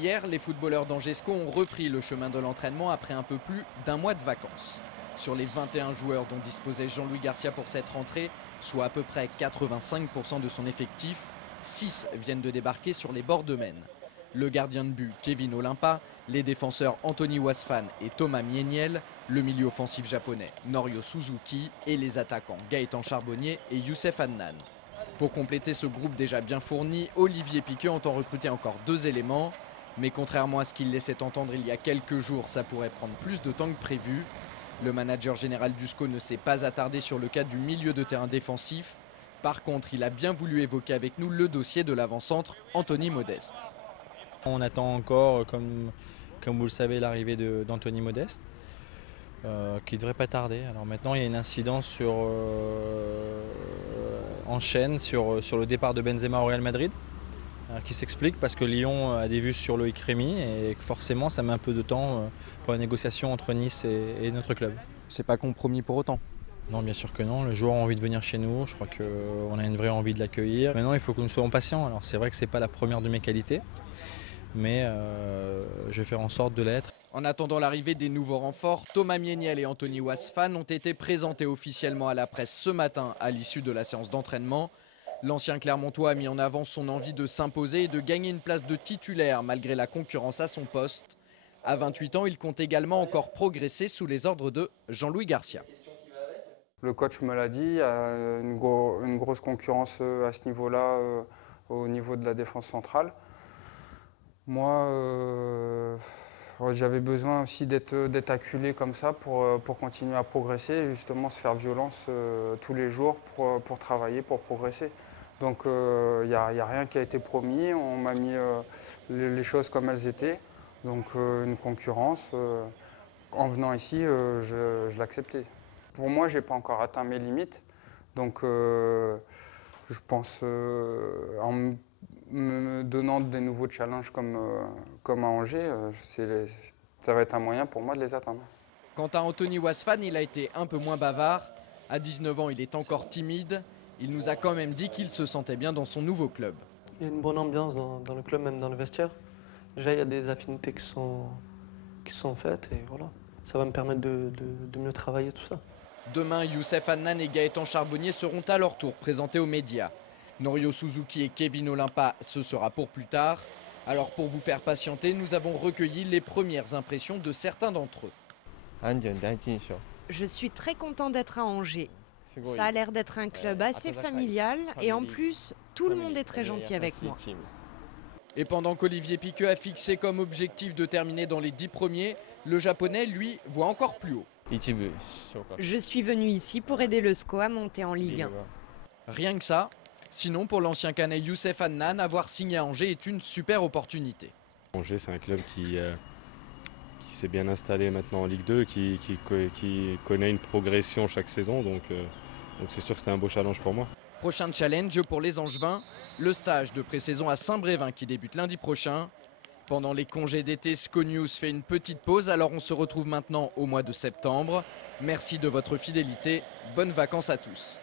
hier, les footballeurs d'Angesco ont repris le chemin de l'entraînement après un peu plus d'un mois de vacances. Sur les 21 joueurs dont disposait Jean-Louis Garcia pour cette rentrée, soit à peu près 85% de son effectif, 6 viennent de débarquer sur les bords de Maine. Le gardien de but Kevin Olympa, les défenseurs Anthony Wasfan et Thomas Mieniel, le milieu offensif japonais Norio Suzuki et les attaquants Gaëtan Charbonnier et Youssef Adnan. Pour compléter ce groupe déjà bien fourni, Olivier Piqueux entend recruter encore 2 éléments. Mais contrairement à ce qu'il laissait entendre il y a quelques jours, ça pourrait prendre plus de temps que prévu. Le manager général du SCO ne s'est pas attardé sur le cas du milieu de terrain défensif. Par contre, il a bien voulu évoquer avec nous le dossier de l'avant-centre Anthony Modeste. On attend encore, comme vous le savez, l'arrivée d'Anthony Modeste, qui ne devrait pas tarder. Alors maintenant, il y a une incidence en chaîne sur le départ de Benzema au Real Madrid, qui s'explique parce que Lyon a des vues sur Loïc Rémy et que forcément, ça met un peu de temps pour la négociation entre Nice et notre club. C'est pas compromis pour autant? Non, bien sûr que non. Le joueur a envie de venir chez nous. Je crois qu'on a une vraie envie de l'accueillir. Maintenant, il faut que nous soyons patients. Alors c'est vrai que ce n'est pas la première de mes qualités, mais je vais faire en sorte de l'être. En attendant l'arrivée des nouveaux renforts, Thomas Mieniel et Anthony Wasfan ont été présentés officiellement à la presse ce matin à l'issue de la séance d'entraînement. L'ancien Clermontois a mis en avant son envie de s'imposer et de gagner une place de titulaire malgré la concurrence à son poste. À 28 ans, il compte également encore progresser sous les ordres de Jean-Louis Garcia. Le coach me l'a dit, il y a une grosse concurrence à ce niveau-là, au niveau de la défense centrale. Moi, j'avais besoin aussi d'être acculé comme ça pour continuer à progresser et justement se faire violence tous les jours pour travailler, pour progresser. Donc il n'y a rien qui a été promis, on m'a mis les choses comme elles étaient. Donc une concurrence, en venant ici, je l'acceptais. Pour moi, je n'ai pas encore atteint mes limites. Donc je pense en me donnant des nouveaux challenges comme à Angers, ça va être un moyen pour moi de les atteindre. Quant à Anthony Wasfan, il a été un peu moins bavard. À 19 ans, il est encore timide. Il nous a quand même dit qu'il se sentait bien dans son nouveau club. Il y a une bonne ambiance dans le club, même dans le vestiaire. Déjà, il y a des affinités qui sont faites et voilà. Ça va me permettre de mieux travailler tout ça. Demain, Youssef Adnan et Gaëtan Charbonnier seront à leur tour présentés aux médias. Norio Suzuki et Kevin Olympa, ce sera pour plus tard. Alors pour vous faire patienter, nous avons recueilli les premières impressions de certains d'entre eux. Je suis très content d'être à Angers. Ça a l'air d'être un club assez familial et en plus, tout le monde est très gentil avec moi. Et pendant qu'Olivier Piqueux a fixé comme objectif de terminer dans les 10 premiers, le japonais, lui, voit encore plus haut. Je suis venu ici pour aider le SCO à monter en Ligue 1. Rien que ça. Sinon, pour l'ancien Canet Youssef Adnan, avoir signé à Angers est une super opportunité. Angers, c'est un club qui s'est bien installé maintenant en Ligue 2, qui connaît une progression chaque saison. Donc c'est sûr que c'était un beau challenge pour moi. Prochain challenge pour les Angevins, le stage de pré-saison à Saint-Brévin qui débute lundi prochain. Pendant les congés d'été, SCO News fait une petite pause, alors on se retrouve maintenant au mois de septembre. Merci de votre fidélité, bonnes vacances à tous.